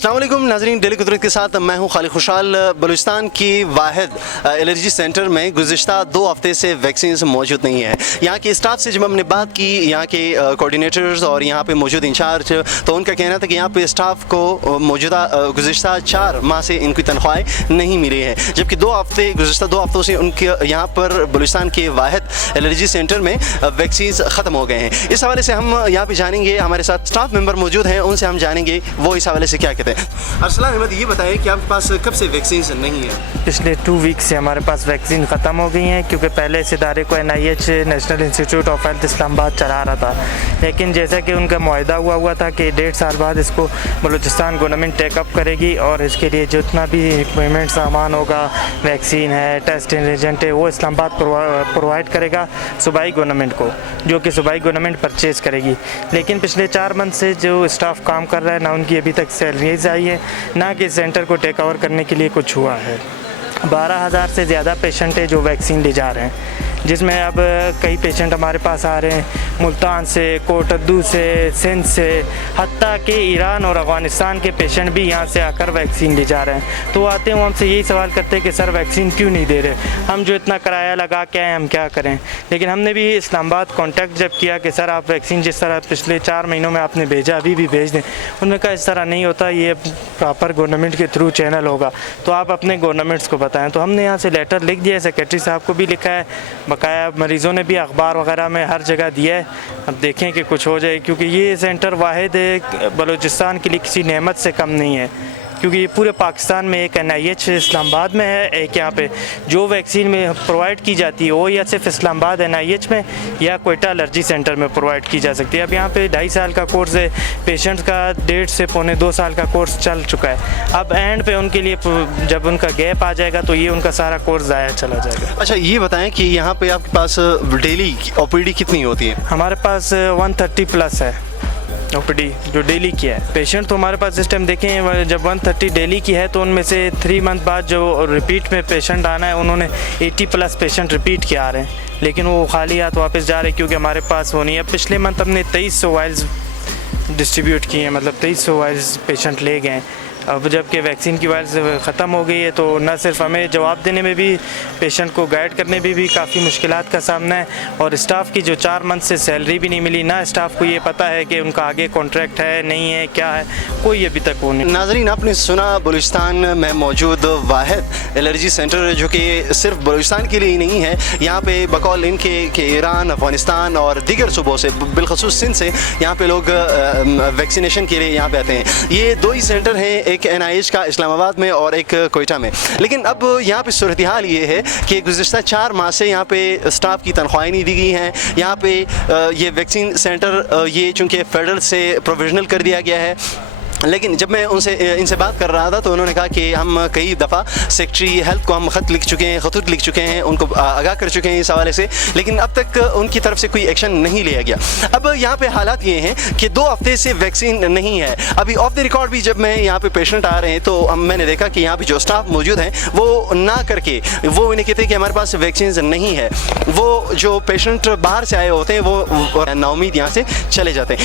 अस्सलाम वालेकुम नाज़रीन, डेली कुदरत के साथ मैं हूं खालिद खुशहाल। बलूचिस्तान की वाहिद एलर्जी सेंटर में गुज़िश्ता 2 हफ्ते से वैक्सीन मौजूद नहीं है। यहाँ के स्टाफ से जब हमने बात की, यहाँ के कोऑर्डिनेटर्स और यहाँ पे मौजूद इंचार्ज, तो उनका कहना था कि यहाँ पे स्टाफ को मौजूदा गुज़िश्ता 4 माह से इनकी तनख्वाहें नहीं मिली हैं, जबकि गुज़िश्ता 2 हफ्तों से उनके यहाँ पर बलूचिस्तान के वाहिद एलर्जी सेंटर में वैक्सीन ख़त्म हो गए हैं। इस हवाले से हम यहाँ पे जानेंगे, हमारे साथ स्टाफ मेंबर मौजूद हैं, उनसे हम जानेंगे वो इस हवाले से क्या कहते हैं। अरसलान अहमद, ये बताएं कि आपके पास कब से वैक्सीन नहीं है? पिछले 2 वीक से हमारे पास वैक्सीन ख़त्म हो गई हैं, क्योंकि पहले इस इदारे को NIH national institute of health Islamabad चला रहा था, लेकिन जैसा कि उनका मुआहदा हुआ था कि 1.5 साल बाद इसको बलूचिस्तान गवर्नमेंट टेकअप करेगी और इसके लिए जितना भी इक्विपमेंट सामान होगा, वैक्सीन है, टेस्ट एजेंट है, वो इस्लामाबाद प्रोवाइड करेगा सूबाई गवर्नमेंट को, जो कि सूबाई गवर्नमेंट परचेज़ करेगी। लेकिन पिछले 4 मंथ से जो स्टाफ काम कर रहा है, ना उनकी अभी तक सैलरीज आई है, ना कि सेंटर को टेक ओवर करने के लिए कुछ हुआ है। 12,000 से ज़्यादा पेशेंट है जो वैक्सीन ले जा रहे हैं, जिसमें अब कई पेशेंट हमारे पास आ रहे हैं मुल्तान से, कोटद्दू से, सिंध से, हत्ता कि ईरान और अफ़गानिस्तान के पेशेंट भी यहाँ से आकर वैक्सीन ले जा रहे हैं। तो आते हैं वो हमसे यही सवाल करते हैं कि सर वैक्सीन क्यों नहीं दे रहे, हम जो इतना किराया लगा के आए हम क्या करें। लेकिन हमने भी इस्लामाबाद कॉन्टैक्ट जब किया कि सर आप वैक्सीन जिस तरह पिछले 4 महीनों में आपने भेजा अभी भी भेज दें, उन्होंने कहा इस तरह नहीं होता, ये प्रॉपर गवर्नमेंट के थ्रू चैनल होगा, तो आप अपने गवर्नमेंट्स को बताएँ। तो हमने यहाँ से लेटर लिख दिया है, सेक्रेटरी साहब को भी लिखा है, बकाया मरीज़ों ने भी अखबार वगैरह में हर जगह दिया है। अब देखें कि कुछ हो जाए, क्योंकि ये सेंटर वाहिद बलूचिस्तान के लिए किसी नेमत से कम नहीं है, क्योंकि ये पूरे पाकिस्तान में एक NIH इस्लामाबाद में है, एक यहाँ पे जो वैक्सीन में प्रोवाइड की जाती है वो या सिर्फ इस्लामाबाद NIH में या कोयटा एलर्जी सेंटर में प्रोवाइड की जा सकती है। अब यहाँ पे 2.5 साल का कोर्स है, पेशेंट्स का 1.5 से पौने 2 साल का कोर्स चल चुका है। अब एंड पे उनके लिए जब उनका गैप आ जाएगा तो ये उनका सारा कोर्स ज़ाया चला जाएगा। अच्छा, ये बताएँ कि यहाँ पर आपके पास डेली OPD कितनी होती है? हमारे पास 130 प्लस है OPD जो डेली की है। पेशेंट तो हमारे पास इस टाइम देखें, जब 130 डेली की है तो उनमें से 3 मंथ बाद जो रिपीट में पेशेंट आना है, उन्होंने 80 प्लस पेशेंट रिपीट के आ रहे हैं, लेकिन वो खाली हाथ वापस जा रहे हैं क्योंकि हमारे पास वो नहीं है। पिछले मंथ हमने 2300 वाइल्स डिस्ट्रीब्यूट किए हैं, मतलब 2300 वाइल्स पेशेंट ले गए। अब जबकि वैक्सीन की वाइल्स ख़त्म हो गई है, तो न सिर्फ हमें जवाब देने में भी, पेशेंट को गाइड करने में भी काफ़ी मुश्किलात का सामना है, और स्टाफ की जो 4 मंथ से सैलरी भी नहीं मिली, ना स्टाफ को ये पता है कि उनका आगे कॉन्ट्रैक्ट है नहीं है, क्या है, कोई अभी तक वो नहीं। नाज़रीन, आपने सुना बलूचिस्तान में मौजूद वाहिद एलर्जी सेंटर जो कि सिर्फ बलूचिस्तान के लिए ही नहीं है, यहाँ पे बकौल इनके कि ईरान, अफ़गानिस्तान और दीगर सूबों से, बिलखसूस सिंध से यहाँ पे लोग वैक्सीनेशन के लिए यहाँ पे आते हैं। ये 2 ही सेंटर हैं, एक NIH का इस्लामाबाद में और एक कोयटा में। लेकिन अब यहाँ पे सूरत हाल ये है कि गुज़िश्ता 4 माह से यहाँ पे स्टाफ की तनख्वाहें नहीं दी गई हैं। यहाँ पे ये वैक्सीन सेंटर ये चूँकि फेडरल से प्रोविजनल कर दिया गया है, लेकिन जब मैं इनसे बात कर रहा था तो उन्होंने कहा कि हम कई दफ़ा सेक्रेटरी हेल्थ को हम ख़त लिख चुके हैं, उनको आगाह कर चुके हैं इस हवाले से, लेकिन अब तक उनकी तरफ से कोई एक्शन नहीं लिया गया। अब यहाँ पे हालात ये हैं कि 2 हफ्ते से वैक्सीन नहीं है। अभी ऑफ द रिकॉर्ड भी जब मैं यहाँ पे पेशेंट आ रहे हैं तो मैंने देखा कि यहाँ पे जो स्टाफ मौजूद हैं वो ना करके वो इन्हें कहते हैं कि हमारे पास वैक्सीन नहीं है। वो जो पेशेंट बाहर से आए होते हैं वो नाउमीद यहाँ से चले जाते हैं।